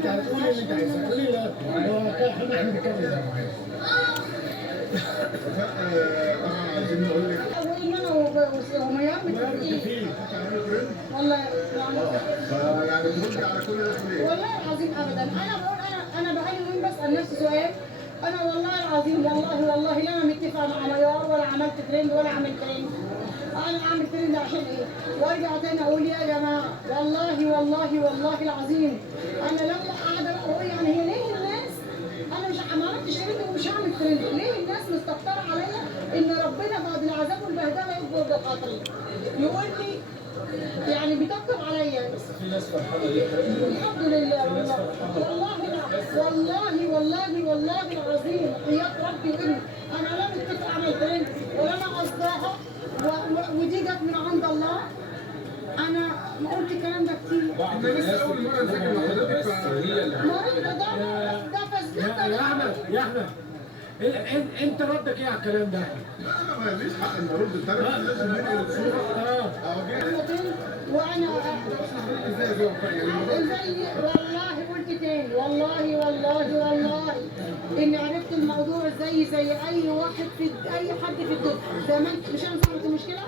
انت هتقول اللي انت عايزه، قولي لا هو احنا بنتكلم. طبعا عايزين نقول لك وإن أنا وميار متفقين والله فيعني ترد على كل ده تقول ايه؟ والله العظيم أبدا. أنا بقول أنا بقالي يومين بسأل نفسي سؤال. أنا والله العظيم والله لا أنا متفقة مع ميار ولا عملت ترند ولا عملت ترند. أنا أعمل ترند عشان إيه؟ وأرجع تاني أقول يا جماعة والله العظيم أنا لما قاعدة أقول يعني هي ليه الناس انا مش ما عملتش ترند ومش هعمل ترند، ليه الناس مستكتره عليا ان ربنا بعد العذاب والبهدله يكبر بخاطري؟ يقول لي يعني بيطبطب عليا. بس في ناس فرحانه جدا. الحمد لله والله العظيم حياة ربي وابني انا لا متفق اعمل ترند ولا انا قصداها ودي جت من عند الله. انا ما قلت الكلام ده كتير. احنا لسه اول مره نسجل مع حضرتك مريض ده فسدان. يا احمد يا احمد انت ردك ايه على الكلام ده؟ لا انا ماليش حق ان ارد الطرف، لازم ننقل الصوره. وانا ازاي زي والله قلت تاني والله اني عرفت الموضوع زي اي واحد في اي حد في الدنيا. زمان مش انا صاحبة المشكله.